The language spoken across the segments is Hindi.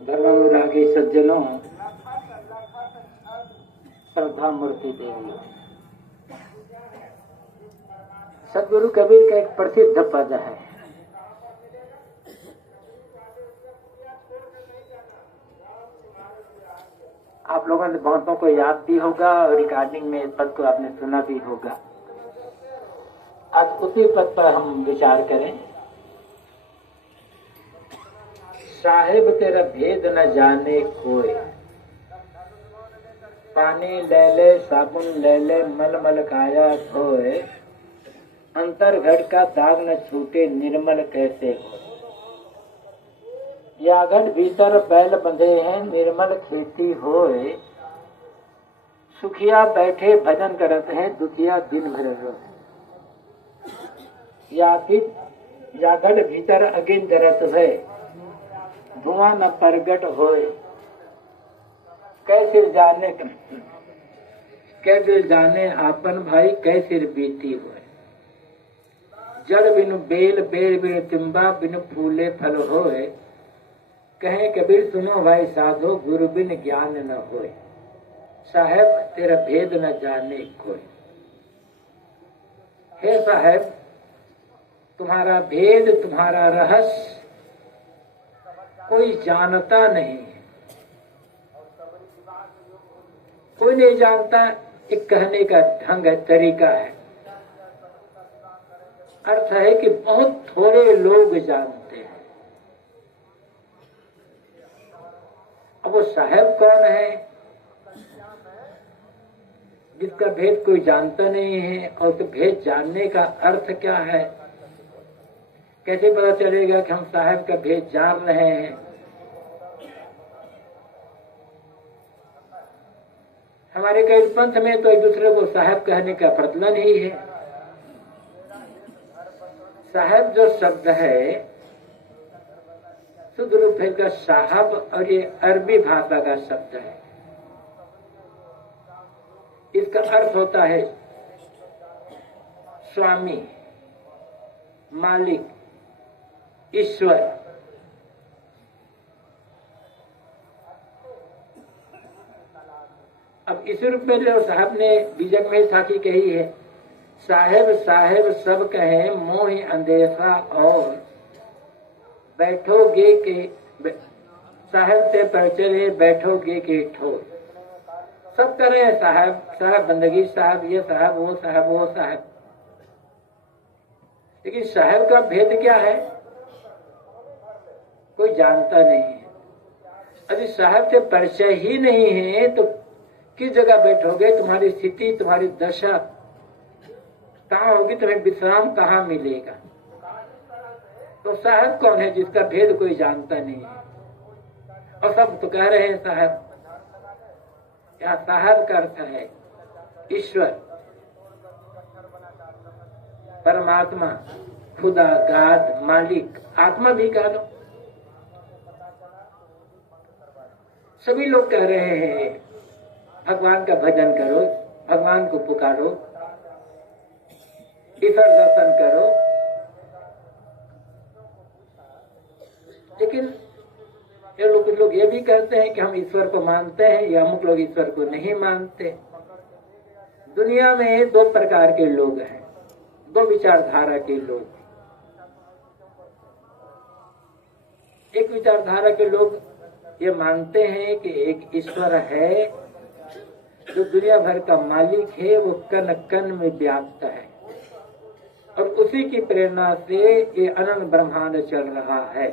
धर्मानुरागी सज्जनों, श्रद्धा मूर्ति देवी, सदगुरु कबीर का एक प्रसिद्ध पद है। आप लोगों ने बहुतों को याद भी होगा और रिकॉर्डिंग में इस पद को आपने सुना भी होगा। आज उसी पद पर हम विचार करें। साहेब तेरा भेद न जाने कोई, पानी ले ले साबुन ले ले मल मल काया धोए, अंतर घट का दाग न छूटे निर्मल कैसे हो। या घट भीतर बैल बंधे हैं निर्मल खेती होए, सुखिया बैठे भजन करत हैं दुखिया दिन भर रोए। या घट भीतर अगिन दरत है, धुआं न प्रगट होए, कैसे दिल जाने आपन भाई कैसे बीती होए। जड़ बिनु बेल बेल बिनु तिम्बा बिनु फूले फल होए, कहे कबीर सुनो भाई साधो गुरु बिन ज्ञान न होए। साहेब तेरा भेद न जाने कोई। हे साहेब, तुम्हारा भेद तुम्हारा रहस्य कोई जानता नहीं है, कोई नहीं जानता। एक कहने का ढंग है, तरीका है। अर्थ है कि बहुत थोड़े लोग जानते हैं। अब वो साहेब कौन है जिसका भेद कोई जानता नहीं है, और तो भेद जानने का अर्थ क्या है? कैसे पता चलेगा कि हम साहेब का भेद जान रहे हैं? हमारे कई पंथ में तो एक दूसरे को साहेब कहने का प्रचलन ही है। साहेब जो शब्द है शुद्ध रूप है का साहब, और ये अरबी भाषा का शब्द है। इसका अर्थ होता है स्वामी, मालिक, ईश्वर। अब इस रूप में जो साहब ने बीजक में साखी कही है, साहेब साहेब सब कहे मोहि अंदेशा और, बैठोगे के साहेब से परिचय बैठोगे के ठोर। सब कर रहे हैं साहब साहब, बंदगी साहब, ये साहब वो साहब वो साहब। लेकिन साहब का भेद क्या है कोई जानता नहीं है। यदि साहब से परिचय ही नहीं है तो किस जगह बैठोगे? तुम्हारी स्थिति, तुम्हारी दशा कहाँ होगी? तुम्हें विश्राम कहाँ मिलेगा? तो साहब कौन है जिसका भेद कोई जानता नहीं है? और सब तो कह रहे हैं साहब। यहाँ साहब का अर्थ है ईश्वर, परमात्मा, खुदा, गाद, मालिक, आत्मा भी कह लो। सभी लोग कह रहे हैं भगवान का भजन करो, भगवान को पुकारो, ईश्वर दर्शन करो। लेकिन कुछ लोग ये भी कहते हैं कि हम ईश्वर को मानते हैं, या अमुक लोग ईश्वर को नहीं मानते। दुनिया में दो प्रकार के लोग हैं, दो विचारधारा के लोग। एक विचारधारा के लोग ये मानते हैं कि एक ईश्वर है जो दुनिया भर का मालिक है, वो कण कण में व्याप्त है, और उसी की प्रेरणा से ये अनंत ब्रह्मांड चल रहा है।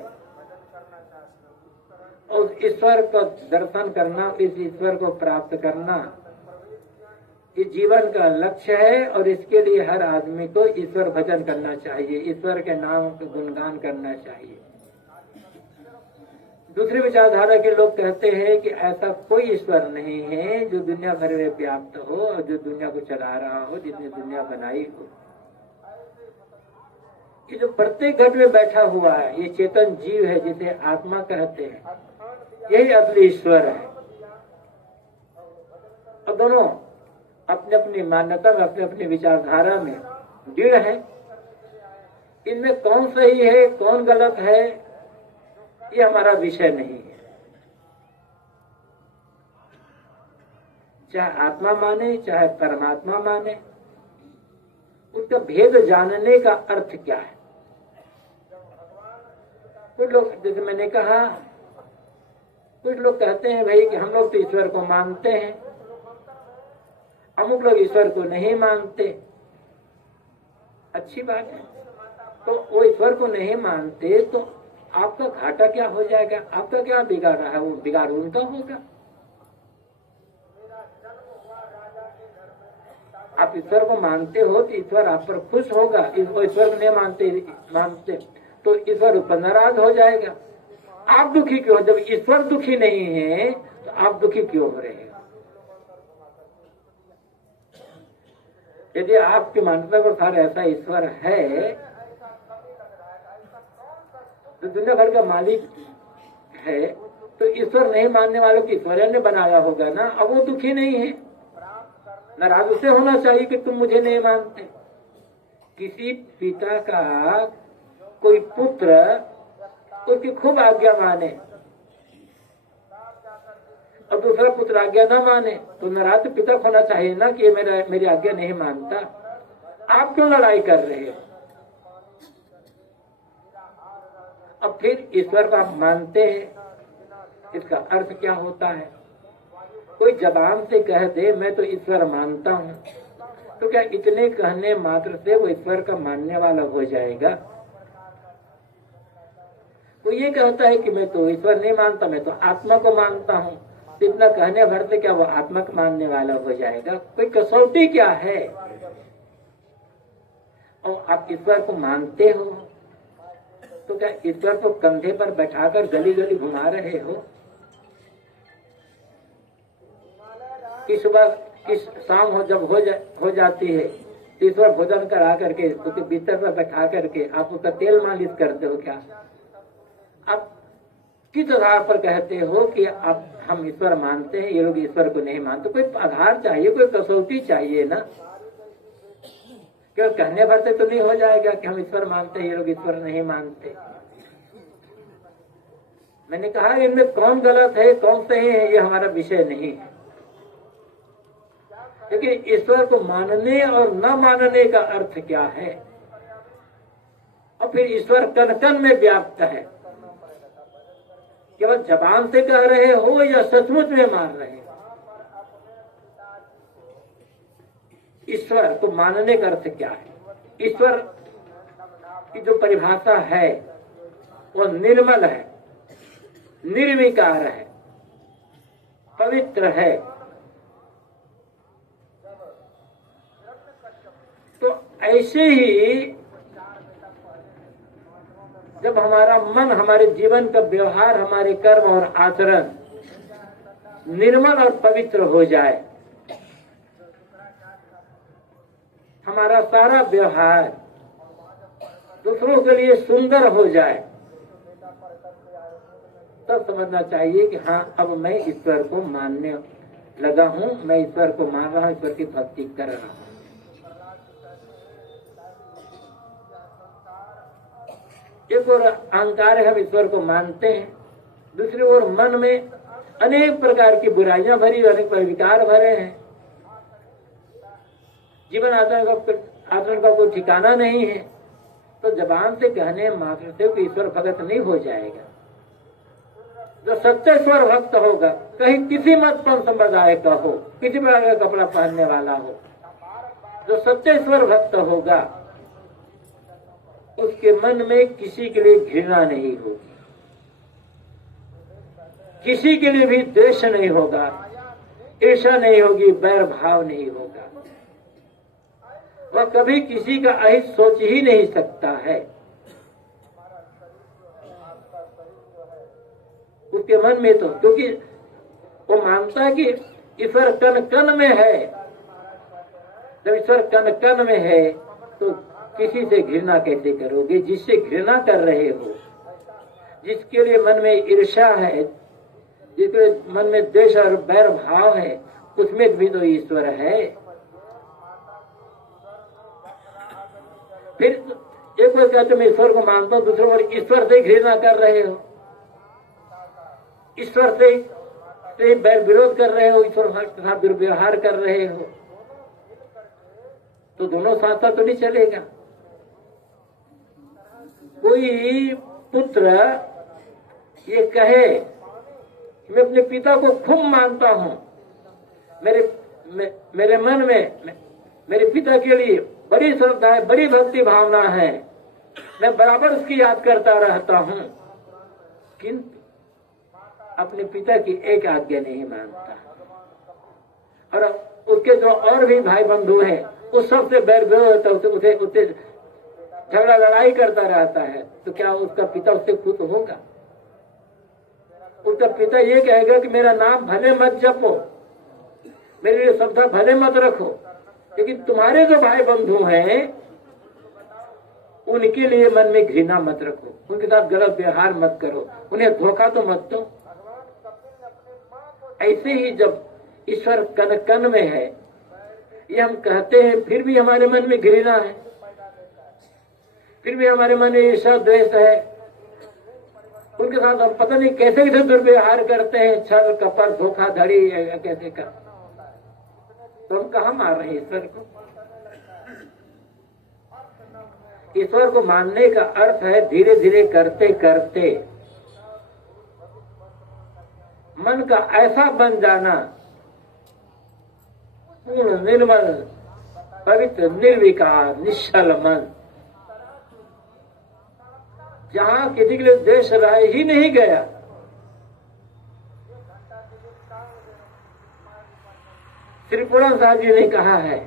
और ईश्वर को दर्शन करना, इस ईश्वर को प्राप्त करना ये जीवन का लक्ष्य है, और इसके लिए हर आदमी को ईश्वर भजन करना चाहिए, ईश्वर के नाम का गुणगान करना चाहिए। दूसरी विचारधारा के लोग कहते हैं कि ऐसा कोई ईश्वर नहीं है जो दुनिया भर में व्याप्त हो और जो दुनिया को चला रहा हो, जिसने दुनिया बनाई हो। ये जो प्रत्येक घट में बैठा हुआ है, ये चेतन जीव है जिसे आत्मा कहते हैं, यही असली ईश्वर है। और दोनों अपने अपनी मान्यता में, अपने अपनी विचारधारा में दृढ़ है। इनमें कौन सही है कौन गलत है ये हमारा विषय नहीं है। चाहे आत्मा माने चाहे परमात्मा माने, उसका भेद जानने का अर्थ क्या है। कुछ लोग, जैसे मैंने कहा, कुछ लोग कहते हैं भाई कि हम लोग तो ईश्वर को मानते हैं, अमुक लोग ईश्वर को नहीं मानते। अच्छी बात है, तो वो ईश्वर को नहीं मानते तो आपका घाटा क्या हो जाएगा, आपका क्या बिगाड़ रहा है, वो बिगाड़ उनका होगा। आप ईश्वर को मानते हो तो ईश्वर आप पर खुश होगा, ईश्वर को नहीं मानते तो ईश्वर ऊपर नाराज हो जाएगा। आप दुखी क्यों? जब ईश्वर दुखी नहीं है तो आप दुखी क्यों हो रहे हैं? यदि आपकी मान्यता को सारा ऐसा ईश्वर है तो दुनिया भर का मालिक है, तो ईश्वर नहीं मानने वालों को ईश्वर ने बनाया होगा ना। अब वो दुखी नहीं है, नाराज उससे होना चाहिए कि तुम मुझे नहीं मानते। किसी पिता का कोई पुत्र उसकी खूब आज्ञा माने और दूसरा पुत्र आज्ञा न माने तो नाराज पिता को होना चाहिए ना कि ये मेरी आज्ञा नहीं मानता। आप क्यों लड़ाई कर रहे हो? अब फिर ईश्वर को आप मानते हैं, इसका अर्थ क्या होता है? कोई जबान से कह दे मैं तो ईश्वर मानता हूँ, तो क्या इतने कहने मात्र से वो ईश्वर का मानने वाला हो जाएगा? कोई ये कहता है कि मैं तो ईश्वर नहीं मानता, मैं तो आत्मा को मानता हूँ, तो इतना कहने भर से क्या वो आत्मा को मानने वाला हो जाएगा? कोई कसौटी क्या है? और आप ईश्वर को मानते हो तो क्या ईश्वर को कंधे पर बैठाकर गली गली घुमा रहे हो? कि सुबह कि शाम हो जब हो जाती है, ईश्वर भोजन करा करके उसके बिस्तर पर बैठा करके आप उसका तेल मालिश करते हो क्या? आप किस आधार पर कहते हो कि आप हम ईश्वर मानते हैं, ये लोग ईश्वर को नहीं मानते? कोई आधार चाहिए, कोई कसौटी चाहिए ना। क्यों कहने भर से तो नहीं हो जाएगा कि हम ईश्वर मानते हैं, ये लोग ईश्वर नहीं मानते। मैंने कहा इनमें कौन गलत है कौन सही है ये हमारा विषय नहीं है, लेकिन ईश्वर को मानने और न मानने का अर्थ क्या है। और फिर ईश्वर कण कण में व्याप्त है, केवल जबान से कह रहे हो या सचमुच में मान रहे हो? ईश्वर को मानने का अर्थ क्या है? ईश्वर की जो परिभाषा है वो निर्मल है, निर्विकार है, पवित्र है। तो ऐसे ही जब हमारा मन, हमारे जीवन का व्यवहार, हमारे कर्म और आचरण निर्मल और पवित्र हो जाए, हमारा सारा व्यवहार दूसरों के लिए सुंदर हो जाए, तब समझना चाहिए कि हाँ अब मैं ईश्वर को मानने लगा हूँ, मैं ईश्वर को मान रहा हूँ, ईश्वर की भक्ति कर रहा हूँ। एक और अहंकार है, हम ईश्वर को मानते हैं, दूसरी ओर मन में अनेक प्रकार की बुराइयां भरी, अनेक विकार भरे हैं, जीवन आचरण का कोई ठिकाना नहीं है। तो जबान से कहने मात्र से कि ईश्वर भगत नहीं हो जाएगा। जो सच्चा ईश्वर भक्त होगा, कहीं किसी मत पर संप्रदाय का हो, किसी प्रकार का कपड़ा पहनने वाला हो, जो सच्चा ईश्वर भक्त होगा उसके मन में किसी के लिए घृणा नहीं होगी, किसी के लिए भी द्वेष नहीं होगा, ईर्ष्या नहीं होगी, बैर भाव नहीं होगा। वह कभी किसी का अहित सोच ही नहीं सकता है। उसके मन में तो, क्योंकि वो मानता है कि ईश्वर कण कण में है। जब ईश्वर कण कण में है तो किसी से घृणा कैसे करोगे? जिससे घृणा कर रहे हो, जिसके लिए मन में ईर्ष्या है, जिसके मन में द्वेष और बैर भाव है, उसमें भी तो ईश्वर है। फिर एक बार कहते मैं ईश्वर को मानता हूँ, दूसरे बार ईश्वर से घृणा कर रहे हो, ईश्वर से बैर विरोध कर रहे हो, ईश्वर के साथ दुर्व्यवहार कर रहे हो, तो दोनों साथ तो नहीं चलेगा। कोई पुत्र ये कहे मैं अपने पिता को खूब मानता हूं, मेरे मन में मेरे पिता के लिए बड़ी श्रद्धा है, बड़ी भक्ति भावना है, मैं बराबर उसकी याद करता रहता हूं, किंतु अपने पिता की एक आज्ञा नहीं मानता, और उसके जो और भी भाई बंधु हैं उस सबसे बैर विरोध होता है, उसे झगड़ा लड़ाई करता रहता है, तो क्या उसका पिता उससे खुश होगा? उसका पिता ये कहेगा कि मेरा नाम भले मत जपो, मेरे लिए शब्द भले मत रखो, लेकिन तुम्हारे जो भाई बंधु हैं उनके लिए मन में घृणा मत रखो, उनके साथ गलत व्यवहार मत करो, उन्हें धोखा तो मत दो। ऐसे ही जब ईश्वर कन कन में है, ये हम कहते हैं, फिर भी हमारे मन में घृणा है, फिर भी हमारे मन में ईर्ष्या द्वेष है, उनके साथ हम पता नहीं कैसे कैसे दुर्व्यवहार करते हैं, छल कपट धोखाधड़ी कैसे कर, तो हम कहाँ मार रहे हैं ईश्वर को? ईश्वर को मानने का अर्थ है धीरे धीरे करते करते मन का ऐसा बन जाना, पूर्ण निर्मल पवित्र निर्विकार निश्चल मन, जहां किसी के लिए द्वेष रह ही नहीं गया। श्री पूरन साहब जी ने कहा है,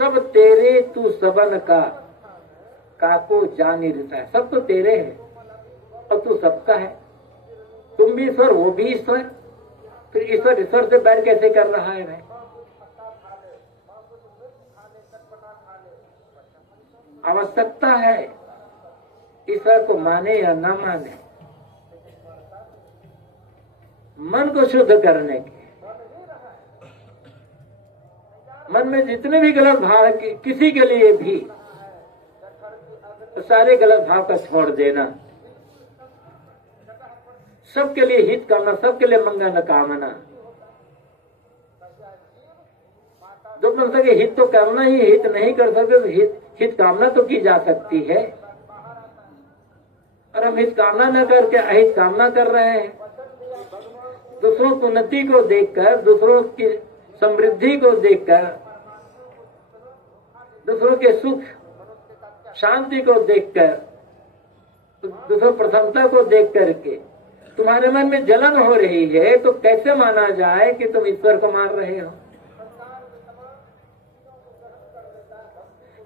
सब तेरे तू सबन का काको जानी रहता है, सब तो तेरे है और तू सबका है, तुम भी ईश्वर वो भी ईश्वर, फिर ईश्वर से बैर कैसे कर रहा है भाई? आवश्यकता है ईश्वर को माने या ना माने, मन को शुद्ध करने के, मन में जितने भी गलत भाव किसी के लिए भी, तो सारे गलत भाव का छोड़ देना, सबके लिए हित कामना, सबके लिए मंगल कामना। जो कर सके हित तो करना ही, हित नहीं कर सकते तो हित कामना तो की जा सकती है, और हम हित कामना न करके अहित कामना कर रहे हैं। दूसरों की उन्नति को देखकर, दूसरों की समृद्धि को देखकर, दूसरों के सुख शांति को देखकर, दूसरों प्रसन्नता को देख करके तुम्हारे मन में जलन हो रही है, तो कैसे माना जाए कि तुम ईश्वर को मान रहे हो?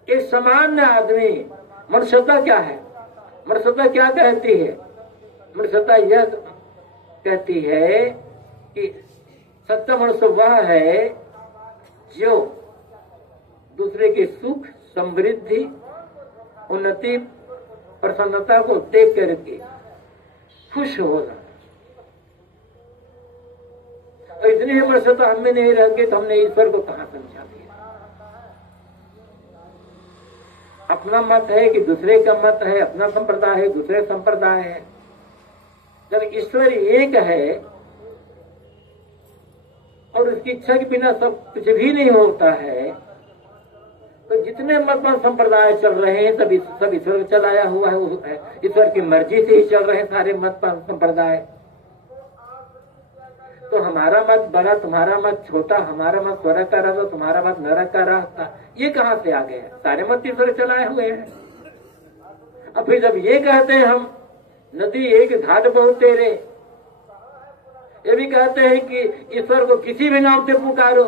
एक सामान्य आदमी, मनुष्यता क्या है? मनुष्यता क्या कहती है? मनुष्यता यह कहती है कि सत्य मनुष्य वह है जो दूसरे के सुख समृद्धि उन्नति प्रसन्नता को देख करके खुश होना। और इतनी ही मनुष्यता हमें नहीं रह गई तो हमने ईश्वर को कहां समझा दिया? अपना मत है कि दूसरे का मत है, अपना संप्रदाय है दूसरे संप्रदाय है। जब ईश्वर एक है और उसकी इच्छा के बिना सब कुछ भी नहीं होता है, तो जितने मत संप्रदाय चल रहे हैं सब ईश्वर चलाया हुआ है, ईश्वर की मर्जी से ही चल रहे हैं सारे मत संप्रदाय। तो हमारा मत बड़ा, तुम्हारा मत छोटा, हमारा मत स्वर्ग का रास्ता, तुम्हारा मत नरक का रास्ता, ये कहां से आ गया? सारे मत ईश्वर चलाए हुए हैं। अब फिर जब ये कहते हैं हम नदी एक घाट बहुत तेरे, ये भी कहते हैं कि ईश्वर को किसी भी नाम से पुकारो,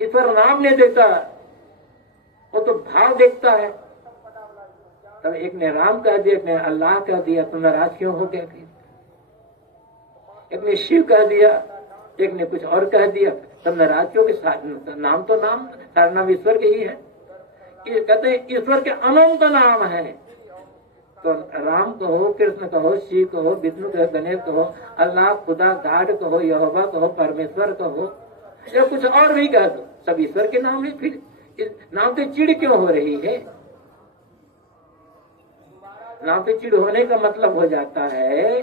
ईश्वर नाम नहीं देता, वो तो भाव देखता है। तब एक ने राम कह दिया, एक ने अल्लाह कह दिया, तो नाराज क्यों हो गया? एक ने शिव कह दिया, एक ने कुछ और कह दिया, तब नाराज क्यों? नाम तो नाम, सारा नाम ईश्वर के ही है। ये कहते हैं ईश्वर के अनंत नाम है, तो राम कहो, कृष्ण कहो, शिव कहो, विष्णु कहो, गणेश कहो, अल्लाह, खुदा, गॉड कहो, यहोवा कहो, परमेश्वर कहो, या कुछ और भी कह दो, सब ईश्वर के नाम है। फिर इस नाम से चिड़ क्यों हो रही है? नाम पे चिड़ होने का मतलब हो जाता है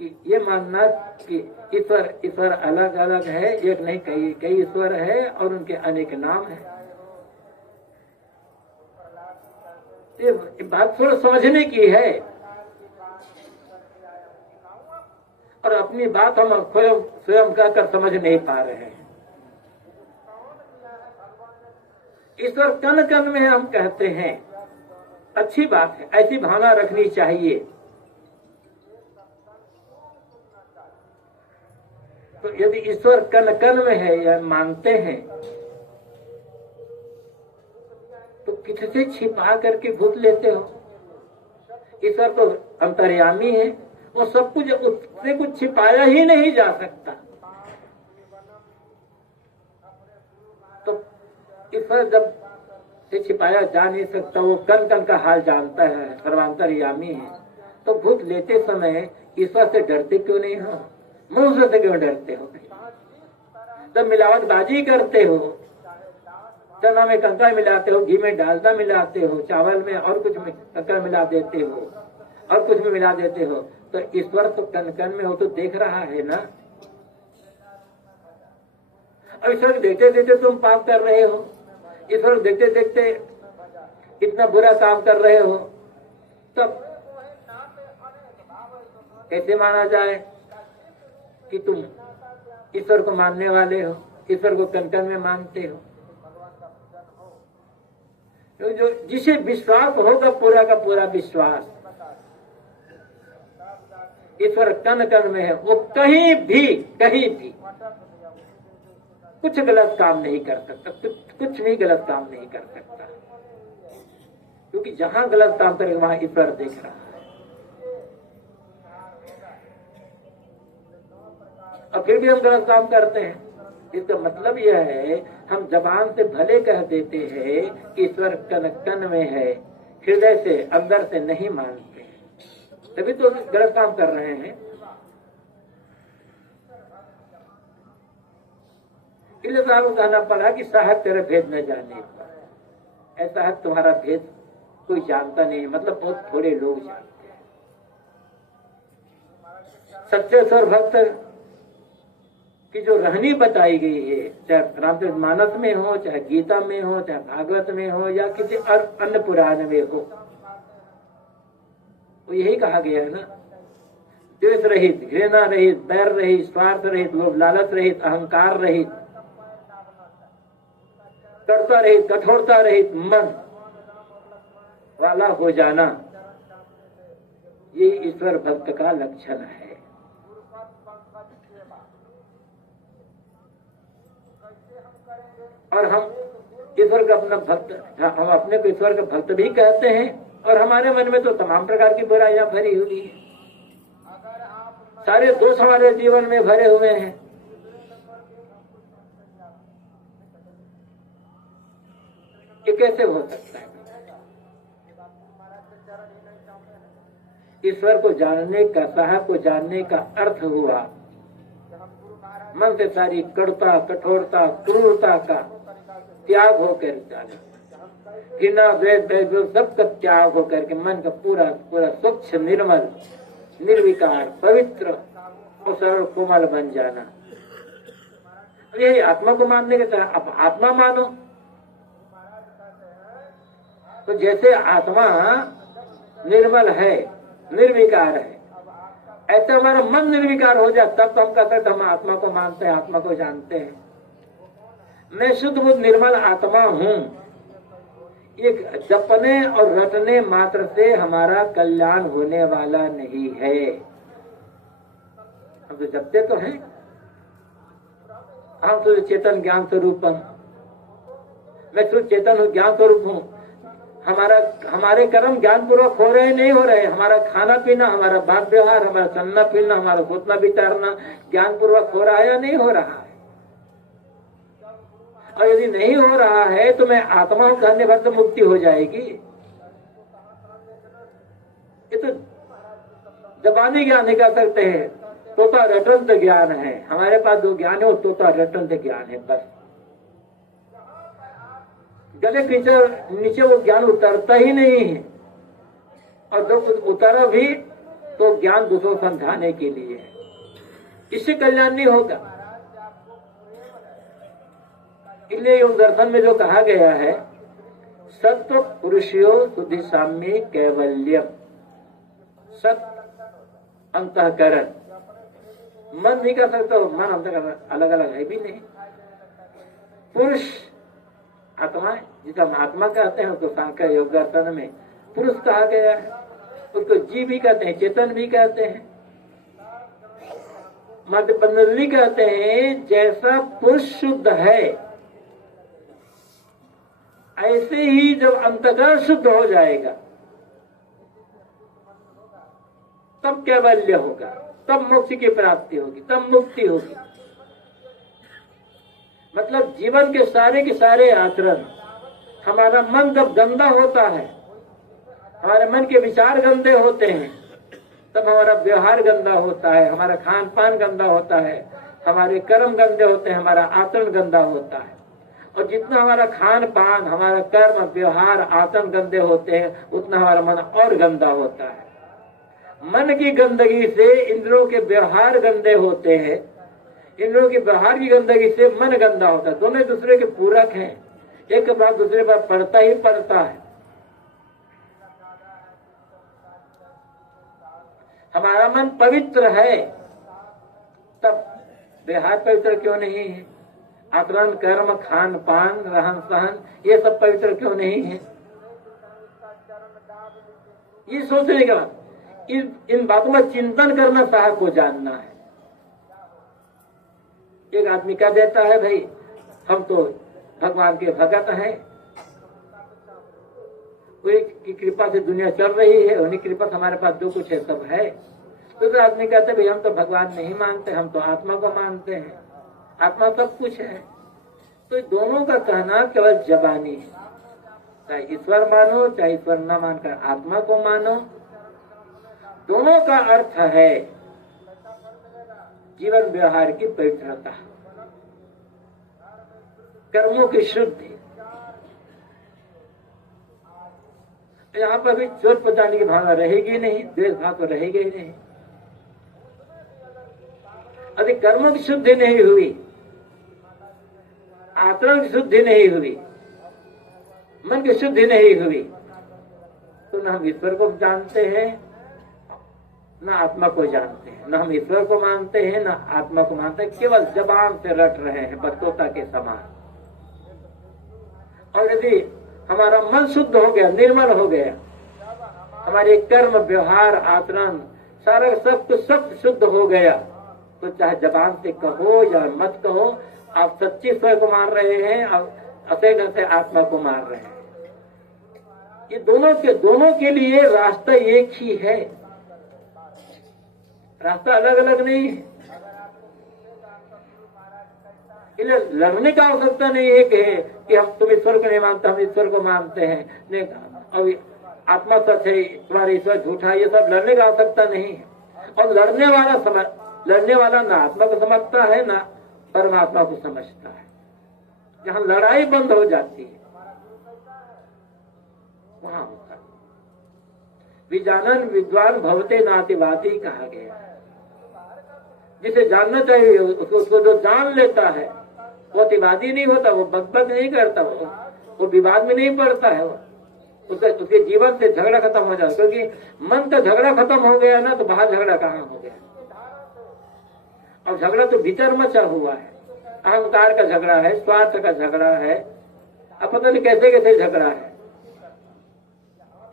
कि ये मानना कि ईश्वर अलग अलग है, एक नहीं कई कई ईश्वर है और उनके अनेक नाम है। ये बात थोड़ा समझने की है और अपनी बात हम स्वयं कहकर समझ नहीं पा रहे हैं। ईश्वर कण कण में हम कहते हैं, अच्छी बात है, ऐसी भावना रखनी चाहिए। तो यदि ईश्वर कण कण में है या मानते हैं तो किससे छिपा करके भूत लेते हो? ईश्वर तो अंतर्यामी है, वो सब कुछ, उससे कुछ छिपाया ही नहीं जा सकता। तो ईश्वर जब से छिपाया जा नहीं सकता, वो कण कण का हाल जानता है, सर्वांतर्यामी है, तो भूत लेते समय ईश्वर से डरते क्यों नहीं हो? मुंह से क्यों डरते हो? जब मिलावटबाजी करते हो, चना में कंकड़ मिलाते हो, घी में डालडा मिलाते हो, चावल में और कुछ में कंकड़ मिला देते हो और कुछ में मिला देते हो, तो ईश्वर तो कण कण में हो, तो देख रहा है ना। और ईश्वर देखते देखते तुम पाप कर रहे हो, ईश्वर देखते देखते इतना बुरा काम कर रहे हो, तब कैसे माना जाए कि तुम ईश्वर को मानने वाले हो, ईश्वर को कण कण में मानते हो? तो जो जिसे विश्वास होगा, पूरा का पूरा विश्वास ईश्वर कण कण में है, वो कहीं भी कुछ गलत काम नहीं कर सकता, कुछ भी गलत काम नहीं कर सकता, क्योंकि जहां गलत काम करेगा वहां ईश्वर देख रहा है। और फिर भी हम गलत काम करते हैं। इसका मतलब यह है, हम जबान से भले कह देते हैं कि ईश्वर कण कण में है, हृदय से अंदर से नहीं मानते, तभी तो गलत काम कर रहे हैं। इसलिए साहब को कहना पड़ा कि साहब तेरा भेद न जाने पर, ऐसा है तुम्हारा भेद कोई जानता नहीं, मतलब बहुत थोड़े लोग जानते हैं। सच्चे स्वर भक्त की जो रहनी बताई गई है, चाहे रामचरित मानस में हो, चाहे गीता में हो, चाहे भागवत में हो, या किसी अन्य पुराण में हो, वो यही कहा गया है ना, द्वेष रहित, घृणा रहित, बैर रहित, स्वार्थ रहित, लोभ लालच रहित, अहंकार रहित, कर्ता रहित, कठोरता रहित मन वाला हो जाना, ये ईश्वर भक्त का लक्षण है। और हम ईश्वर का अपना भक्त, हम अपने को ईश्वर का भक्त भी कहते हैं, और हमारे मन में तो तमाम प्रकार की बुराइयां भरी हुई है, सारे दोष हमारे जीवन में भरे हुए हैं। ये कैसे हो सकता है? ईश्वर को जानने का, साहब को जानने का अर्थ हुआ मन से सारी कड़ुता, कठोरता, क्रूरता का त्याग होकर जाने, घृणा, द्वेष, सबका त्याग होकर के मन का पूरा पूरा स्वच्छ, निर्मल, निर्विकार, पवित्र और सरल कोमल बन जाना। यही आत्मा को मानने के तरह। अब आत्मा मानो तो जैसे आत्मा निर्मल है, निर्विकार है, ऐसे हमारा मन निर्विकार हो जाए, तब तो हम कहते हम आत्मा को मानते हैं, आत्मा को जानते हैं। मैं शुद्ध बुद्ध निर्मल आत्मा हूँ। एक जपने और रटने मात्र से हमारा कल्याण होने वाला नहीं है। हम तो जपते तो हैं, हम तो चेतन ज्ञान स्वरूपम, मैं शुद्ध चेतन हूँ, ज्ञान स्वरूप हूँ। हमारे कर्म ज्ञान पूर्वक हो रहे नहीं हो रहे, हमारा खाना पीना, हमारा बात व्यवहार, हमारा चलना फिरना, हमारा सोचना विचारना ज्ञान पूर्वक हो रहा है या नहीं हो रहा है? और यदि नहीं हो रहा है तो मैं आत्मा हूं कहने पर तो मुक्ति हो जाएगी। ये तो जबानी ज्ञान नहीं कर सकते हैं, तोता रटंत ज्ञान है। हमारे पास जो ज्ञान है वो तोता रटंत ज्ञान है। बस गले के नीचे वो ज्ञान उतरता ही नहीं है, और जब उतरा भी तो ज्ञान दूसरों को समझाने के लिए है, इससे कल्याण नहीं होगा। इसलिए योग दर्शन में जो कहा गया है, सत्व पुरुषयो शुद्धि साम्य कैवल्यम, सत अंतःकरण, मन नहीं कर सकता, मन अंतःकरण अलग अलग है भी नहीं। पुरुष आत्मा, जिसे हम आत्मा कहते हैं, उसको सांख्य योग दर्शन में पुरुष कहा गया है। उसको जीव भी कहते हैं, चेतन भी कहते हैं, मध्य पंजलि कहते हैं। जैसा पुरुष शुद्ध है, ऐसे ही जब अंतःकरण शुद्ध हो जाएगा तब कैवल्य होगा, तब मोक्ष की प्राप्ति होगी, तब मुक्ति होगी। मतलब जीवन के सारे आचरण, हमारा मन जब गंदा होता है, हमारे मन के विचार गंदे होते हैं, तब हमारा व्यवहार गंदा होता है, हमारा खान पान गंदा होता है, हमारे कर्म गंदे होते हैं, हमारा आचरण गंदा होता है। और जितना हमारा खान पान, हमारा कर्म, व्यवहार, आचरण गंदे होते हैं, उतना हमारा मन और गंदा होता है। मन की गंदगी से इंद्रियों के व्यवहार गंदे होते हैं, इंद्रियों के व्यवहार की गंदगी से मन गंदा होता है। दोनों दूसरे के पूरक हैं, एक बात दूसरे पर पड़ता ही पड़ता है। हमारा मन पवित्र है, तब व्यवहार पवित्र क्यों नहीं है? आचरण, कर्म, खान पान, रहन सहन, ये सब पवित्र क्यों नहीं है? ये सोचने के बाद इन बातों में चिंतन करना, साहब को जानना है। एक आदमी कह देता है, भाई हम तो भगवान के भगत हैं, उनकी कृपा से दुनिया चल रही है, उन्हीं कृपा से हमारे पास जो कुछ है सब है। तो आदमी कहते भाई हम तो भगवान नहीं मानते, हम तो आत्मा को मानते हैं, आत्मा सब कुछ है। तो दोनों का कहना केवल जबानी है, चाहे ईश्वर मानो चाहे ईश्वर न मानकर आत्मा को मानो, दोनों का अर्थ है जीवन व्यवहार की पवित्रता, कर्मों की शुद्धि। यहाँ पर भी चोट पहुंचाने की भावना रहेगी नहीं, द्वेष भाव तो रहेगी ही नहीं। यदि कर्मों की शुद्धि नहीं हुई, आचरण की शुद्धि नहीं हुई, मन की शुद्धि नहीं हुई, तो न हम ईश्वर को जानते हैं न आत्मा को जानते हैं, न हम ईश्वर को मानते हैं न आत्मा को मानते हैं, केवल जबान से रट रहे हैं बदतोता के समान। और यदि हमारा मन शुद्ध हो गया, निर्मल हो गया, हमारे कर्म, व्यवहार, आचरण सारा सब कुछ सब शुद्ध हो गया, तो चाहे जबान से कहो या मत कहो, आप सच्ची ईश्वर को मान रहे हैं, आप असेन से आत्मा को मान रहे हैं। ये दोनों के लिए रास्ता एक ही है, रास्ता अलग अलग नहीं है। इसलिए लड़ने का आवश्यकता नहीं है कि हम तुम ईश्वर को नहीं मानते, हम ईश्वर को मानते हैं, नहीं, अभी आत्मा सच है, तुम्हारा ईश्वर झूठा, ये सब लड़ने का आवश्यकता नहीं है। और लड़ने वाला ना आत्मा को समझता है ना परमात्मा को समझता है। जहां लड़ाई बंद हो जाती है वहां होता है। विजानन विद्वान भवते नातिवादी कहा गया है। जिसे जानना चाहिए उसको जो जान लेता है वो अतिवादी नहीं होता, वो बकबक नहीं करता, वो विवाद में नहीं पड़ता है, उसके जीवन से झगड़ा खत्म हो जाता। क्योंकि मन का झगड़ा खत्म हो गया ना, तो बाहर झगड़ा कहाँ हो गया। अब झगड़ा तो भीतर मचा हुआ है, अहंकार का झगड़ा है, स्वार्थ का झगड़ा है, अब पता नहीं कैसे कैसे झगड़ा है।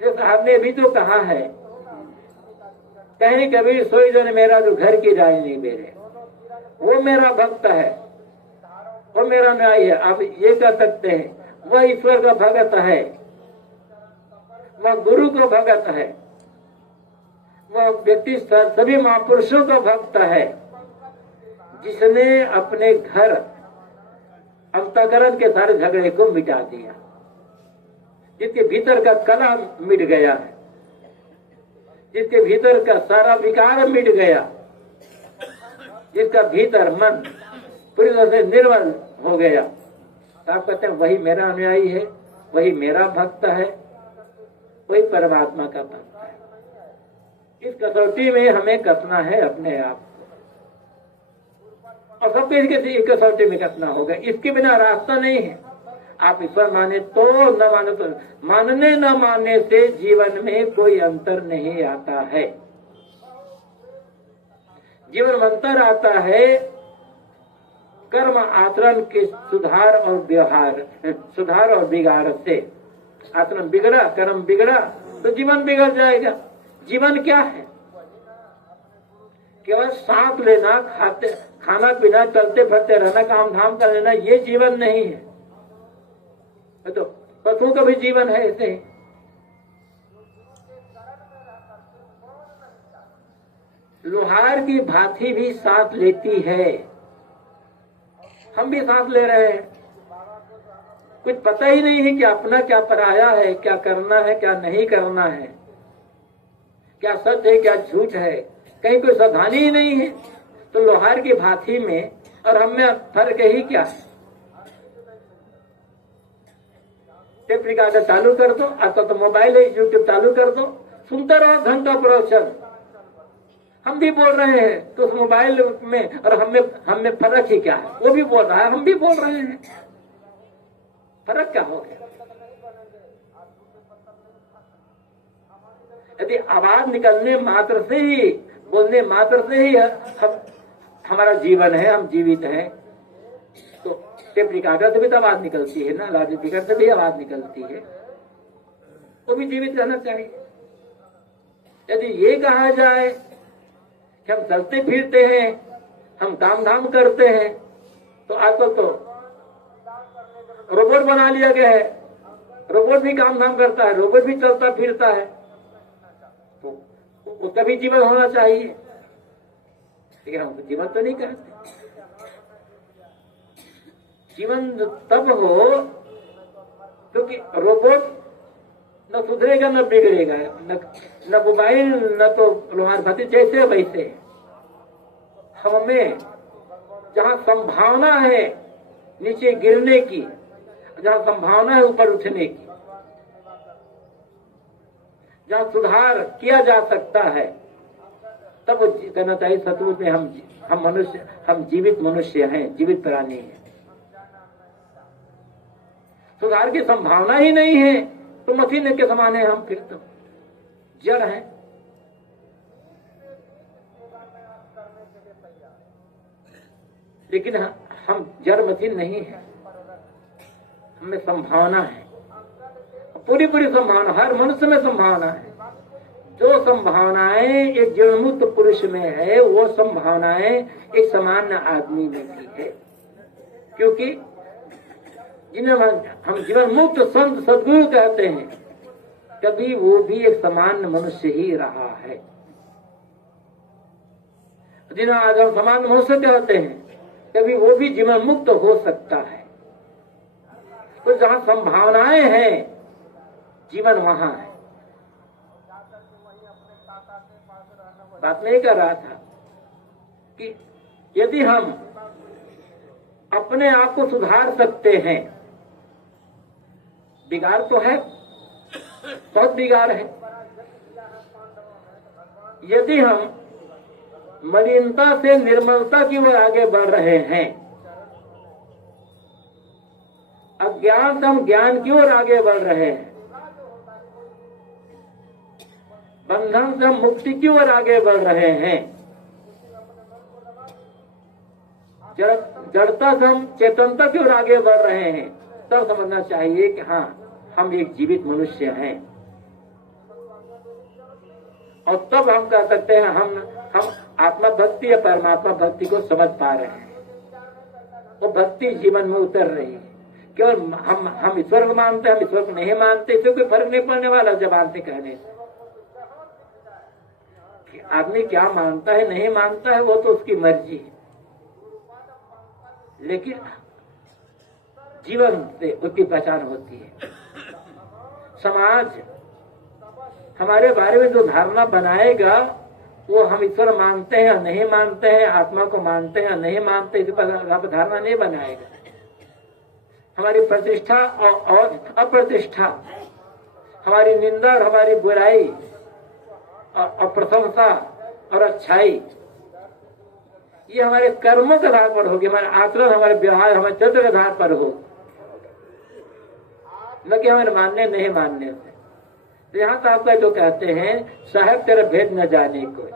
जो साहब ने भी तो कहा है, कहीं कबीर सोई जो ने मेरा जो घर की राय नहीं मेरे, वो मेरा भक्त है, वो मेरा न्याय है। आप ये कह सकते हैं वह ईश्वर का भगत है, वह गुरु का भगत है, वह व्यक्ति सभी महापुरुषों का भक्त है, जिसने अपने घर अंतःकरण के सारे झगड़े को मिटा दिया, जिसके भीतर का कला मिट गया है, जिसके भीतर का सारा विकार मिट गया, जिसका भीतर मन पूरी तरह से निर्मल हो गया। आप कहते हैं वही मेरा अनुयायी है, वही मेरा भक्त है, वही परमात्मा का भक्त है। इस कसौटी में हमें कसना है अपने आप को, और सबके इसके कसौटी में कसना होगा। इसके बिना रास्ता नहीं है। आप ईश्वर माने तो, न माने तो, मानने न मानने से जीवन में कोई अंतर नहीं आता है। जीवन में अंतर आता है कर्म आचरण के सुधार और व्यवहार, सुधार और बिगाड़ से। आचरण बिगड़ा, कर्म बिगड़ा तो जीवन बिगड़ जाएगा। जीवन क्या है? केवल सांस लेना, खाना पीना, चलते फिरते रहना, काम धाम कर लेना, ये जीवन नहीं है। तो पशु का भी जीवन है ऐसे ही। लोहार की भांति भी सांस लेती है, हम भी सांस ले रहे हैं। कुछ पता ही नहीं है कि अपना क्या पराया है, क्या करना है, क्या नहीं करना है, क्या सच है, क्या झूठ है, कहीं कोई सावधानी ही नहीं है। तो लोहार की भांति में और हम में फर्क ही क्या है? टेप रिकॉर्डर चालू कर दो, आजकल तो मोबाइल है, यूट्यूब चालू कर दो, सुनते रहो घंटा प्रवचन। हम भी बोल रहे हैं तो उस मोबाइल में और हम में फर्क ही क्या है? वो भी बोल रहा है, हम भी बोल रहे हैं, फर्क क्या हो गया? यदि आवाज निकलने मात्र से ही, बोलने मात्र से ही हमारा जीवन है, हम जीवित हैं, तो टेप रिकॉर्डर से भी तो आवाज निकलती है ना, लाउड स्पीकर से भी आवाज निकलती है, वो भी जीवित रहना चाहिए। यदि ये कहा जाए कि हम चलते फिरते हैं, हम काम धाम करते हैं, तो आजकल तो रोबोट बना लिया गया है, रोबोट भी काम धाम करता है, रोबोट भी चलता फिरता है, तो उसका भी जीवन होना चाहिए। लेकिन हम जीवन तो नहीं कहते। जीवन तब हो क्योंकि रोबोट न सुधरेगा न बिगड़ेगा, न मोबाइल न तो लोहार भाती, जैसे वैसे हमें जहां संभावना है नीचे गिरने की, जहां संभावना है ऊपर उठने की, जहां सुधार किया जा सकता है, तब कहना चाहिए सचमुच में हम मनुष्य, हम जीवित मनुष्य हैं, जीवित प्राणी हैं। सुधार की संभावना ही नहीं है तो मशीन के समान है, हम फिर तो जड़ हैं। लेकिन हम जड़ मशीन नहीं है, हमें संभावना है, पूरी पूरी संभावना, हर मनुष्य में संभावना है। जो संभावनाएं एक जीवनमुक्त पुरुष में है, वो संभावनाएं एक सामान्य आदमी में भी है। क्योंकि जिन्हें हम जीवन मुक्त संत सद्गुरु कहते हैं, कभी वो भी एक सामान्य मनुष्य ही रहा है। जिन्हें आज हम सामान्य मनुष्य कहते हैं, कभी वो भी जीवन मुक्त हो सकता है। तो जहां संभावनाएं हैं, जीवन वहां है। बात नहीं कर रहा था कि यदि हम अपने आप को सुधार सकते हैं, बिगाड़ तो है, बहुत बिगाड़ है। यदि हम मलिनता से निर्मलता की ओर आगे बढ़ रहे हैं, अज्ञान से हम ज्ञान की ओर आगे बढ़ रहे हैं, बंधन से हम मुक्ति की ओर आगे बढ़ रहे हैं, जड़ता से हम चेतनता की ओर आगे बढ़ रहे हैं, तब समझना चाहिए कि हाँ, हम एक जीवित मनुष्य हैं। और तब हम कह सकते हैं हम आत्मा भक्ति या परमात्मा भक्ति को समझ पा रहे हैं, वो भक्ति जीवन में उतर रही है। केवल हम ईश्वर को मानते हैं, हम ईश्वर को नहीं मानते, इससे कोई फर्क नहीं पड़ने वाला जबान से कहने से। आदमी क्या मानता है नहीं मानता है वो तो उसकी मर्जी है, लेकिन जीवन से उसकी पहचान होती है। समाज हमारे बारे में जो धारणा बनाएगा, वो हम ईश्वर मानते हैं या नहीं मानते हैं, आत्मा को मानते हैं या नहीं मानते, इस पर धारणा नहीं बनाएगा। हमारी प्रतिष्ठा और अप्रतिष्ठा, हमारी निंदा और हमारी बुराई और अप्रशंसा और अच्छाई, ये हमारे कर्मों के आधार पर होगी, हमारे आचरण, हमारे व्यवहार, हमारे चरित्र के आधार पर हो, न कि हमारे मानने नहीं मानने से। तो यहाँ साहब का जो कहते हैं, साहब तेरा भेद न जाने कोई,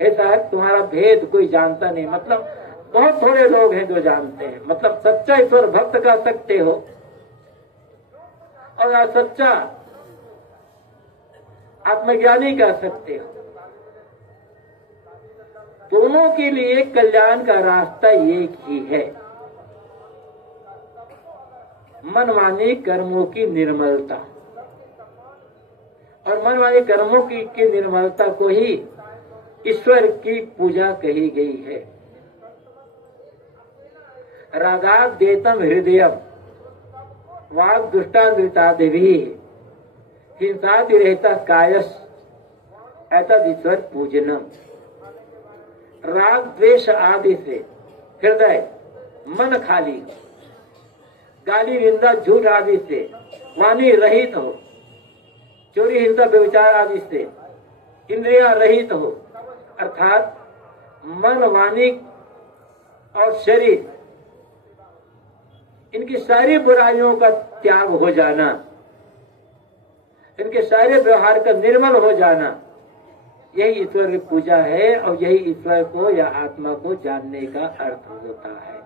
हे साहब तुम्हारा भेद कोई जानता नहीं, मतलब बहुत थोड़े लोग हैं जो जानते हैं, मतलब सच्चा ईश्वर भक्त कह सकते हो और सच्चा आत्मज्ञानी कह सकते हो। दोनों के लिए कल्याण का रास्ता एक ही है, मनमानी कर्मों की निर्मलता, और मनमानी कर्मों की निर्मलता को ही ईश्वर की पूजा कही गई है। रागात देतम हृदयम वाग दुष्टानृतादिभी हिंसादि रहता कायस एतदीश्वर पूजनम। राग द्वेष आदि से हृदय मन खाली, गाली निंदा झूठ आदि से वाणी रहित हो, चोरी हिंसा व्यभिचार आदि से इंद्रियां रहित हो, अर्थात मन वाणी और शरीर इनकी सारी बुराइयों का त्याग हो जाना, इनके सारे व्यवहार का निर्मल हो जाना, यही ईश्वर की पूजा है और यही ईश्वर को या आत्मा को जानने का अर्थ होता है।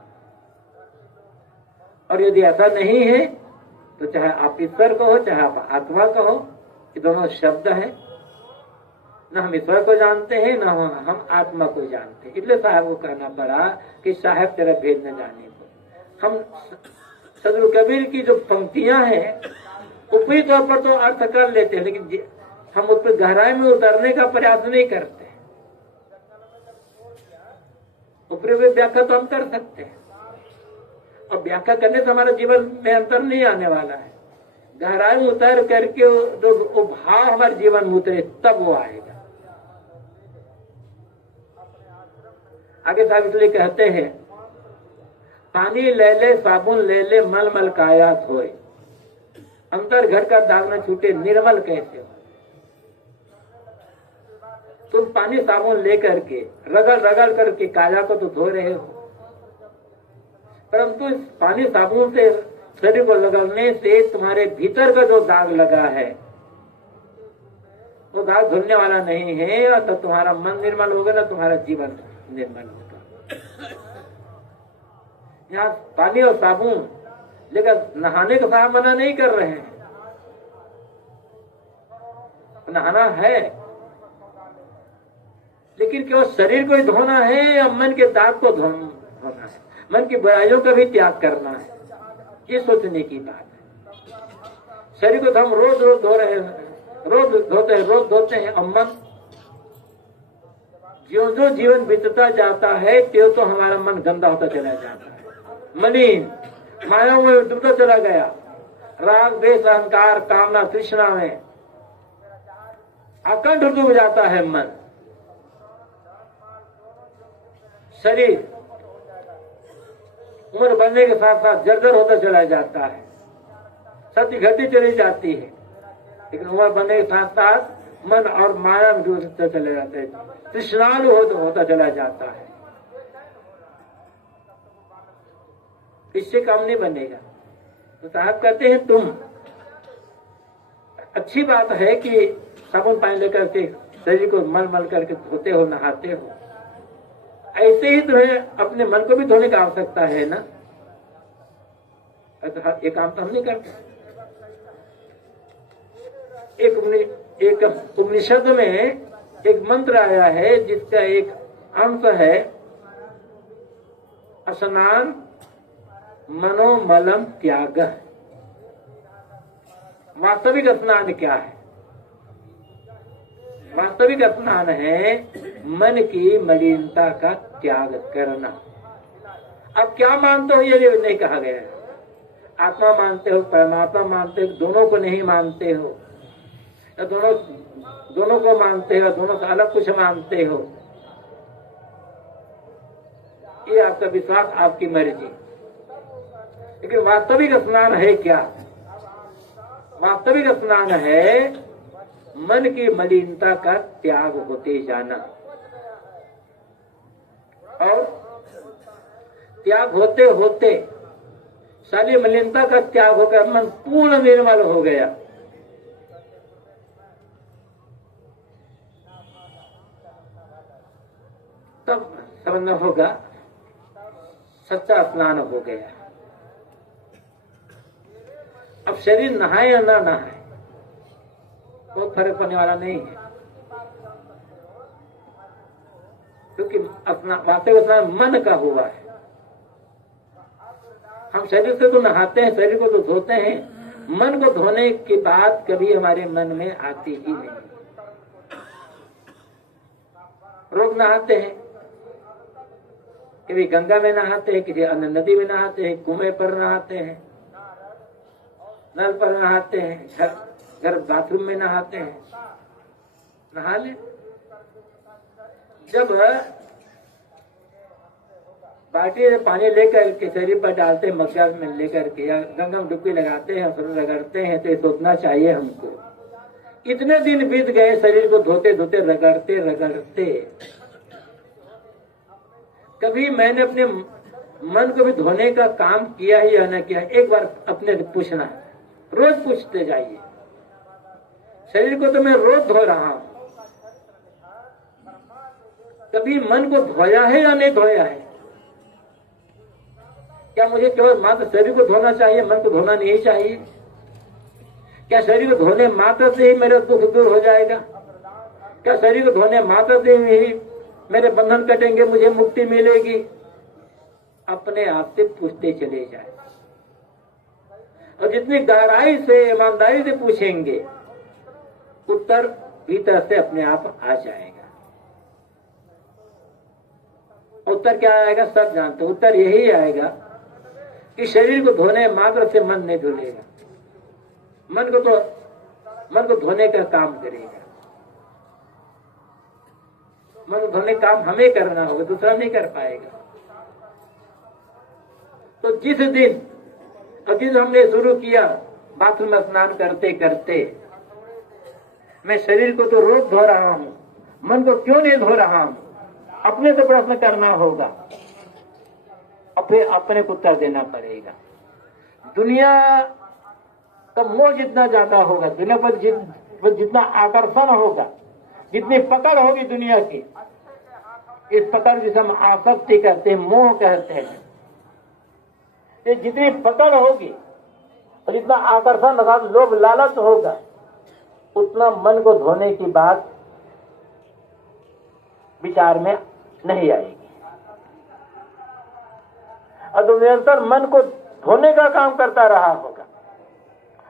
और यदि ऐसा नहीं है तो चाहे आप ईश्वर को हो चाहे आप आत्मा को हो, ये दोनों शब्द हैं, न हम ईश्वर को जानते हैं न हम आत्मा को जानते हैं। इसलिए साहब को कहना पड़ा कि साहब तेरा भेद न जाने को। हम सदगुरु कबीर की जो पंक्तियां हैं ऊपरी तौर पर तो अर्थ कर लेते हैं, लेकिन हम उस पर गहराई में उतरने का प्रयास नहीं करते। ऊपरी व्याख्या तो हम कर सकते हैं, और व्याख्या करने से हमारे जीवन में अंतर नहीं आने वाला है। गहराई में उतर करके वो भाव हमारे जीवन में उतरे तब वो आएगा। आगे साहब इसलिए कहते हैं, पानी ले ले साबुन ले ले मल मल काया धोए, अंतर घर का दाग न छूटे निर्मल कैसे हो। तुम पानी साबुन लेकर के रगड़ रगड़ करके काया को तो धो रहे हो, परंतु इस पानी साबुन से शरीर को रगड़ने से तुम्हारे भीतर का जो दाग लगा है वो दाग धुलने वाला नहीं है, और तो तुम्हारा मन निर्मल होगा ना तुम्हारा जीवन निर्मल होगा। यहाँ पानी और साबुन लेकर नहाने का साहब मना नहीं कर रहे हैं, नहाना है लेकिन केवल शरीर को ही धोना है या मन के दाग को धोना है, मन की बुराइयों का भी त्याग करना है, ये सोचने की बात है। शरीर को तो हम रोज रोज धो रहे हैं, रोज धोते हैं, और मन जो जो जीवन बीतता जाता है त्यो तो हमारा मन गंदा होता चला जाता है, मलिन मायाओं में डूबता चला गया, राग द्वेष अहंकार कामना तृष्णा में अकंठ डूब जाता है मन। शरीर उम्र बढ़ने के साथ साथ जर्जर होता चला जाता है, शक्ति घटी चली जाती है, लेकिन उम्र बढ़ने के साथ साथ मन और माया में डूबता चला जाता है, तृष्णालु होता चला जाता है। इससे काम नहीं बनेगा। तो साहब कहते हैं तुम अच्छी बात है कि साबुन पानी लेकर के शरीर को मल मल करके धोते हो, नहाते हो, ऐसे ही तुम्हें अपने मन को भी धोने की आवश्यकता है ना। ये काम तो हम नहीं करते। एक उपनिषद में एक मंत्र आया है जिसका एक अंश है, स्नान मनोमलम त्याग। वास्तविक स्नान क्या है? वास्तविक स्नान है मन की मलिनता का त्याग करना। अब क्या मानते हो ये नहीं कहा गया है। आत्मा मानते हो, परमात्मा मानते हो, दोनों को नहीं मानते हो, या दोनों को मानते हो, दोनों से अलग कुछ मानते हो, ये आपका विश्वास, आपकी मर्जी। लेकिन वास्तविक स्नान है क्या? वास्तविक स्नान है मन की मलिनता का त्याग होते जाना, और त्याग होते होते सारी मलिनता का त्याग होकर मन पूर्ण निर्मल हो गया। तब समझना होगा सच्चा स्नान हो गया। अब शरीर नहाए या ना नहाए कोई फर्क पड़ने वाला नहीं है, क्योंकि अपना वास्तविक स्नान मन का हुआ है। हम शरीर से तो नहाते हैं, शरीर को तो धोते हैं, मन को धोने की बात कभी हमारे मन में आती ही नहीं। रोज नहाते हैं, कभी गंगा में नहाते हैं, किसी अन्य नदी में नहाते हैं, कुएं पर नहाते हैं, नल पर नहाते हैं, घर बाथरूम में नहाते हैं, नहा ले। जब बाल्टी में पानी लेकर के शरीर पर डालते हैं, मग्गा में लेकर के या गंगा में डुबकी लगाते हैं, रगड़ते हैं, तो ये सोचना चाहिए हमको इतने दिन बीत गए शरीर को धोते धोते रगड़ते रगड़ते, कभी मैंने अपने मन को भी धोने का काम किया ही या न किया? एक बार अपने से पूछना, रोज पूछते जाइए। शरीर को तो मैं रोज धो रहा हूं, कभी मन को धोया है या नहीं धोया है? क्या मुझे केवल मात्र शरीर को धोना चाहिए, मन को धोना नहीं चाहिए? क्या शरीर को धोने मात्र से ही मेरा दुख दूर हो जाएगा? क्या शरीर को धोने मात्र से ही मेरे बंधन कटेंगे, मुझे मुक्ति मिलेगी? अपने आप से पूछते चले जाए, और जितनी गहराई से ईमानदारी से पूछेंगे उत्तर भीतर से अपने आप आ जाएगा। उत्तर क्या आएगा? सब जानते। उत्तर यही आएगा कि शरीर को धोने मात्र से मन नहीं धुलेगा, मन को धोने का काम करेगा। मन को धोने का काम हमें करना होगा, दूसरा नहीं कर पाएगा। तो जिस दिन हमने शुरू किया बाथरूम में स्नान करते करते, मैं शरीर को तो रोज धो रहा हूं, मन को क्यों नहीं धो रहा हूं? अपने से प्रश्न करना होगा, और फिर अपने को उत्तर देना पड़ेगा। दुनिया का मोह जितना ज्यादा होगा, दुनिया पर जितना आकर्षण होगा, जितनी पकड़ होगी दुनिया की, इस पकड़ जिसे हम आसक्ति कहते हैं, मोह कहते हैं, ये जितनी पकड़ होगी और जितना आकर्षण अर्थात लोभ लालच होगा, उतना मन को धोने की बात विचार में नहीं आएगी। और तो निरंतर मन को धोने का काम करता रहा होगा,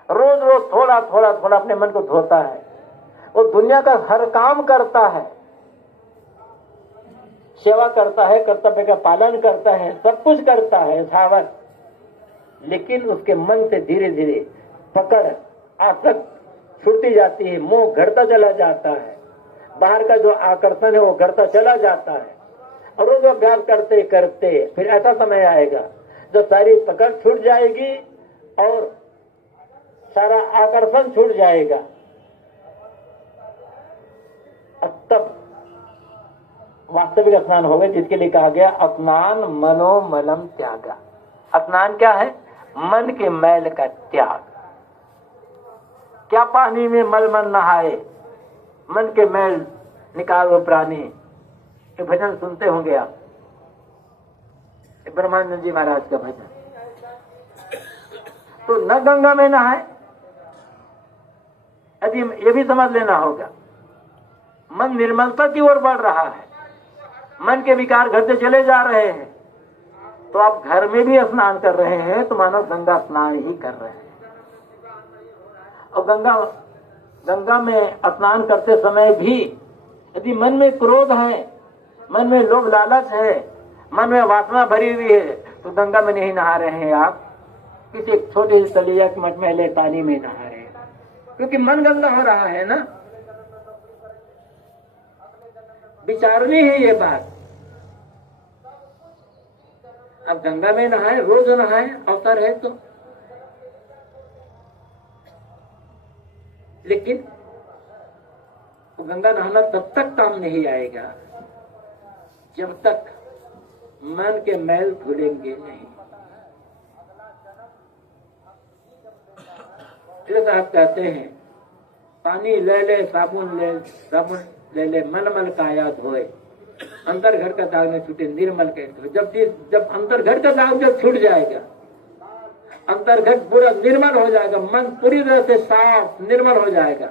रोज रोज थोड़ा थोड़ा थोड़ा अपने मन को धोता है, वो दुनिया का हर काम करता है, सेवा करता है, कर्तव्य का पालन करता है, सब कुछ करता है यथावत, लेकिन उसके मन से धीरे धीरे पकड़ आसक्त छूटती जाती है, मोह घटता चला जाता है, बाहर का जो आकर्षण है वो घटता चला जाता है। और रोज अभ्यास करते करते फिर ऐसा समय आएगा जब सारी पकड़ छूट जाएगी और सारा आकर्षण छूट जाएगा, तब वास्तविक स्नान होगा, जिसके लिए कहा गया स्नान मनोमलम त्यागा। स्नान क्या है? मन के मैल का त्याग। क्या पानी में मल नहाए, मन के मैल निकाल वो प्राणी। ये भजन सुनते होंगे आप, ब्रह्मानंद जी महाराज का भजन। तो न गंगा में नहाए, यदि ये भी समझ लेना होगा, मन निर्मलता की ओर बढ़ रहा है, मन के विकार घटते चले जा रहे हैं, तो आप घर में भी स्नान कर रहे हैं तो मानो गंगा स्नान ही कर रहे हैं। और गंगा में स्नान करते समय भी यदि मन में क्रोध है, मन में लोभ लालच है, मन में वासना भरी हुई है, तो गंगा में नहीं नहा रहे हैं आप, किसी छोटे से तलिया के मटमैले पानी में नहा रहे हैं, क्योंकि मन गंदा हो रहा है ना। विचारनी है ये बात। अब गंगा में नहाए, रोज नहाए, अवसर है तो। लेकिन गंगा नहाना तब तक काम नहीं आएगा जब तक मन के मैल धुलेंगे नहीं। फिर साहब कहते हैं पानी ले ले साबुन ले ले मन मल काया धोए, अंतर घर का दाग न छूटे निर्मल कैसे। जब अंतर घर का दाग जब छूट जाएगा, अंतर घर पूरा निर्मल हो जाएगा, मन पूरी तरह से साफ निर्मल हो जाएगा,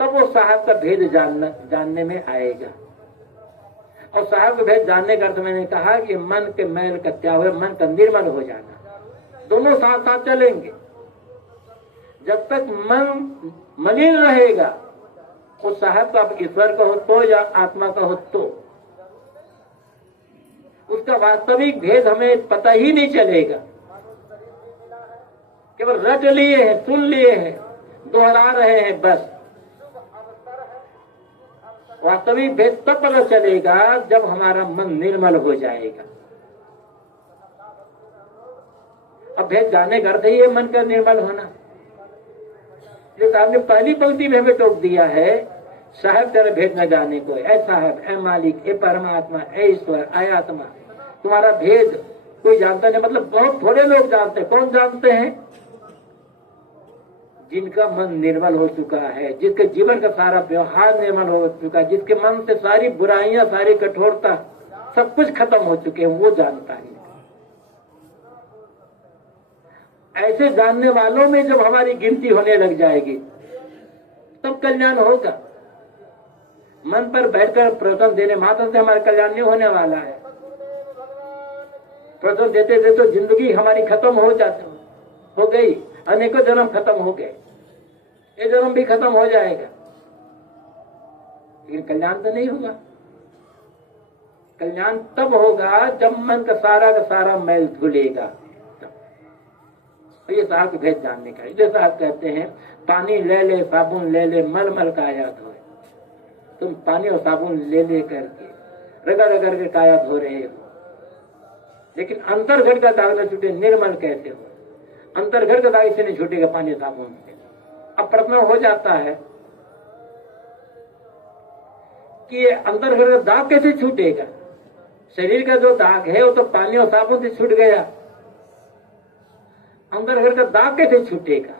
तब वो साहब का भेद जानने में आएगा। और साहब का भेद जानने का अर्थ मैंने कहा कि मन के मैल का त्याग हो, मन का निर्मल हो जाना, दोनों साथ साथ चलेंगे। जब तक मन मलिन रहेगा, वो साहब का ईश्वर का हो तो या आत्मा का हो तो, उसका वास्तविक भेद हमें पता ही नहीं चलेगा। केवल रट लिए हैं, सुन लिए हैं, दोहरा रहे हैं बस। वास्तविक भेद तब पता चलेगा जब हमारा मन निर्मल हो जाएगा। अब भेद जाने का अर्थ ही है मन का निर्मल होना। जैसे आपने पहली पंक्ति में हमें टोक दिया है, साहब तेरा भेद न जाने को, ऐ साहब, ऐ मालिक, ऐ परमात्मा, ऐ ईश्वर, ऐ आत्मा, तुम्हारा भेद कोई जानता नहीं। मतलब बहुत थोड़े लोग जानते हैं। कौन जानते हैं? जिनका मन निर्मल हो चुका है, जिसके जीवन का सारा व्यवहार निर्मल हो चुका है, जिसके मन से सारी बुराइयां, सारी कठोरता, सब कुछ खत्म हो चुके हैं, वो जानता है। ऐसे जानने वालों में जब हमारी गिनती होने लग जाएगी तब कल्याण होगा। मन पर बैठकर प्रवचन देने मात्र से हमारा कल्याण नहीं होने वाला है। प्रवचन देते देते तो जिंदगी हमारी खत्म हो गई, अनेकों जन्म खत्म हो गए, ये जन्म भी खत्म हो जाएगा, लेकिन कल्याण तो नहीं होगा। कल्याण तब होगा जब मन का सारा मैल धुलेगा। तो ये साहब के भेद जानने का। इसलिए साहब कहते हैं पानी ले ले साबुन ले ले मल मल काया धोए। तुम पानी और साबुन ले ले करके रगड़ के काया धो रहे हो, लेकिन अंतर्घट का दाग न छूटे निर्मल कैसे हो। अंतर्घट का दाग इससे नहीं छूटेगा पानी साबुन से। अब प्रश्न हो जाता है कि ये अंतर्घट का दाग कैसे छूटेगा। शरीर का जो दाग है वो तो पानी और साबुन से छूट गया, अंतर्घट का दाग कैसे छूटेगा।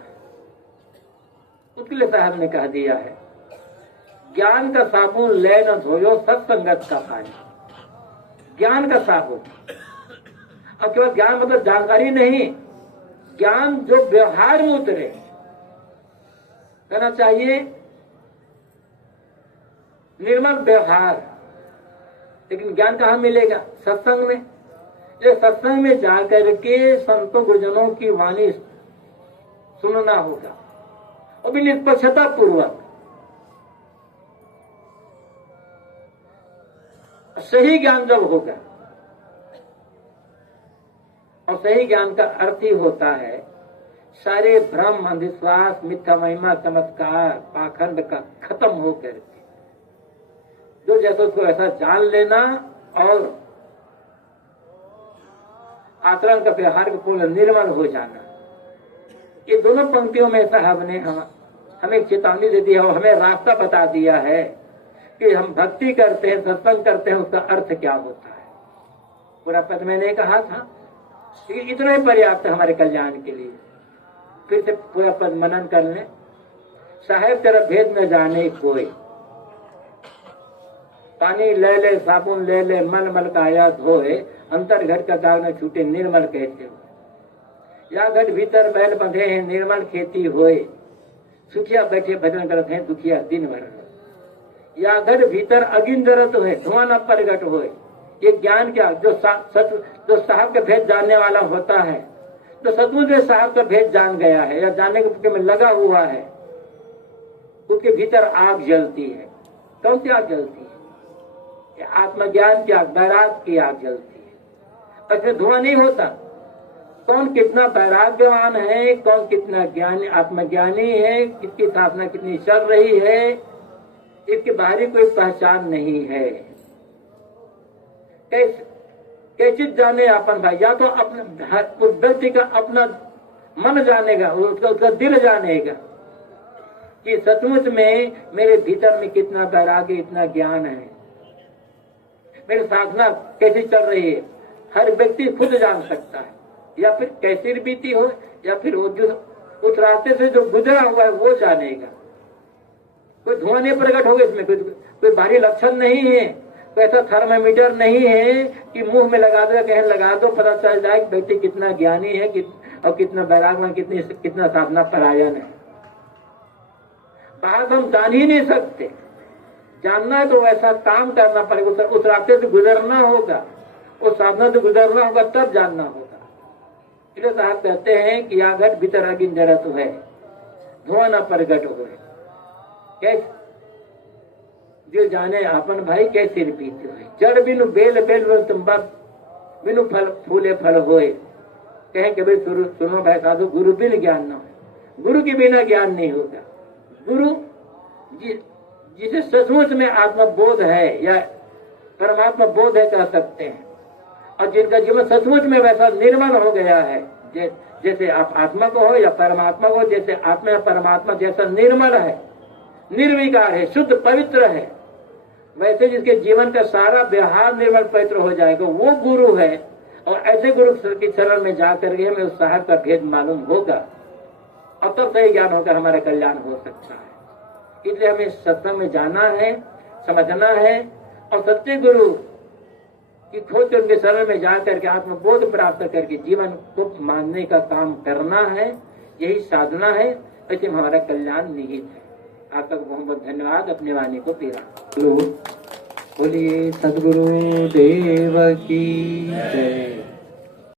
उसके लिए साहब ने कह दिया है ज्ञान का साबुन ले न धोयो सत्संगत का पानी। ज्ञान का साबुन, अब केवल ज्ञान मतलब जानकारी नहीं, ज्ञान जो व्यवहार में उतरे। कहना चाहिए निर्मल व्यवहार। लेकिन ज्ञान कहाँ मिलेगा? सत्संग में। ये सत्संग में जाकर के संतों गुरुजनों की वाणी सुनना होगा, और भी निष्पक्षता पूर्वक। सही ज्ञान जब होगा, और सही ज्ञान का अर्थ ही होता है सारे भ्रम, अंधविश्वास, मिथ्या महिमा, चमत्कार, पाखंड का खत्म होकर के जो जैसे उसको ऐसा जान लेना और आचरण का व्यवहार का पूर्ण निर्मल हो जाना। ये दोनों पंक्तियों में साहब ने हमें चेतावनी दे दी है और हमें रास्ता बता दिया है कि हम भक्ति करते हैं, सत्संग करते हैं, उसका अर्थ क्या होता है। पूरा पद मैंने कहा था, लेकिन इतना ही पर्याप्त है हमारे कल्याण के लिए। फिर से पूरा पद मनन कर लें। साहेब तेरा भेद न जाने कोई, पानी ले ले साबुन ले ले मल मल काया धोए, अंतर घट का दाग न छूटे निर्मल कहते हो। या घट भीतर बैल बंधे हैं निर्मल खेती होए, सुखिया बैठे भजन करते हैं दुखिया दिन भर। या घट भीतर अगिन जरत हुए धुआं न प्रगट होए। ये ज्ञान क्या, जो साहब का भेद जानने वाला होता है, जो सचमुच में साहब का भेद जान गया है या जानने के में लगा हुआ है, उसके भीतर आग जलती है। कौन सी आग जलती है? आत्मज्ञान की आग, वैराग की आग जलती है। ऐसे धुआं नहीं होता। कौन कितना वैराग्यवान है, कौन कितना ज्ञानी आत्मज्ञानी है, किसकी साधना कितनी चल रही है, इसके बाहरी कोई पहचान नहीं है। कैसे कैसे जाने अपन भाई, या तो अपने उस व्यक्ति का अपना मन जानेगा, उसका दिल जानेगा कि सचमुच में मेरे भीतर में कितना वैराग्य, इतना ज्ञान है, मेरी साधना कैसी चल रही है। हर व्यक्ति खुद जान सकता है, या फिर कैसी बीती हो, या फिर उस रास्ते से जो गुजरा हुआ है वो जानेगा। कोई धुआं नहीं प्रकट होगा इसमें, कोई भारी लक्षण नहीं है, कोई ऐसा थर्मामीटर नहीं है कि मुंह में लगा दो, कहीं लगा दो, पता चल जाए कि व्यक्ति कितना ज्ञानी है और कितना वैराग्यवान, कितना साधना परायण है। बात हम जान ही नहीं सकते। जानना है तो वैसा काम करना पड़ेगा, उस रास्ते से गुजरना होगा, उस साधना से गुजरना होगा, तब जानना होगा। इसलिए साहब कहते हैं कि या घट भीतर अगिन जरत है, धुआं न प्रगट हो। कैसे जो जाने आपन भाई कैसे बीते हुए, जड़ बिनु बेल बेल तुम बिनु फल फूले फल होए। कहें कि भाई सुनो भाई साधु, गुरु बिन ज्ञान न हो, गुरु के बिना ज्ञान नहीं होगा। गुरु जिसे सचमुच में आत्मबोध है या परमात्मा बोध है कह सकते हैं, और जिनका जीवन सचमुच में वैसा निर्मल हो गया है, जैसे आप आत्मा को हो या परमात्मा को, जैसे आत्मा या परमात्मा जैसा निर्मल है, निर्विकार है, शुद्ध पवित्र है, वैसे जिसके जीवन का सारा व्यवहार निर्मल पवित्र हो जाएगा, वो गुरु है। और ऐसे गुरु की शरण में जाकर के हमें उस साहब का भेद मालूम होगा, और तब सही ज्ञान होकर हमारा कल्याण हो सकता है। इसलिए हमें सत्संग में जाना है, समझना है, और सत्य गुरु की खोज उनके शरण में जाकर के आत्मबोध प्राप्त करके जीवन को मानने का काम करना है। यही साधना है, ऐसे हमारा कल्याण निहित है। आपका बहुत बहुत धन्यवाद। अपने वाणी को पीरा। बोलिए सद्गुरु देव की जय।